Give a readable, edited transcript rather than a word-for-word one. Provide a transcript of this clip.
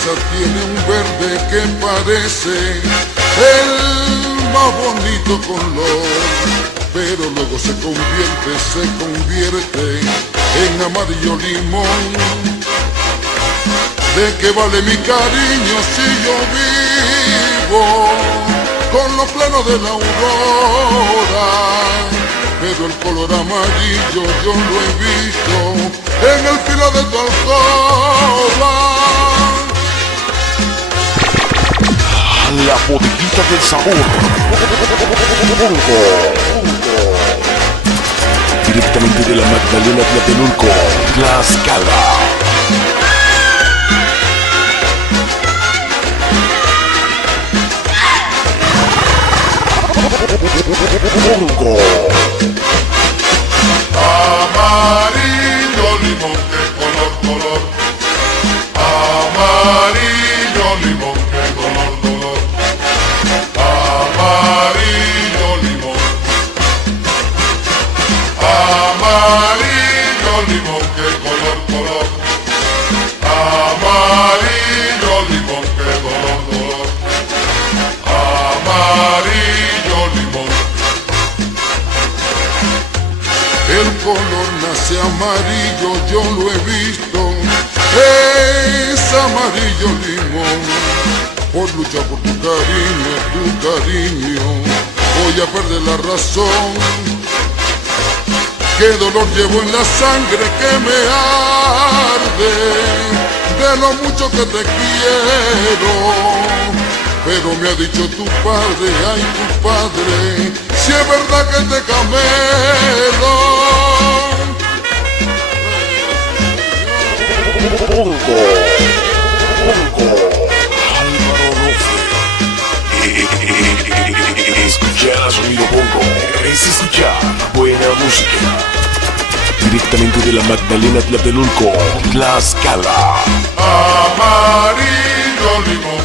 esa tiene un verde que parece el más bonito color, pero luego se convierte en amarillo limón. ¿De qué vale mi cariño si yo vivo con los planos de la aurora? Pero el color amarillo yo lo he visto en el filo de tu alcoba. La bodeguita del sabor. Directamente de la Magdalena Tlatelolco, Tlaxcala. Amarillo limón, qué color. Amarillo limón, qué color. Amarillo limón. Amarillo limón, qué color. Amarillo limón, qué color. Amarillo limón. El color nace amarillo, yo lo he visto, es amarillo limón. Por luchar por tu cariño, voy a perder la razón. Qué dolor llevo en la sangre que me arde, de lo mucho que te quiero. Pero me ha dicho tu padre, ay tu padre, si es verdad que te camelo. Álvaro Rofe. Escuchar sonido bongo es escuchar buena música. Directamente de la Magdalena Tlatelolco, Tlaxcala. Amarillo limón.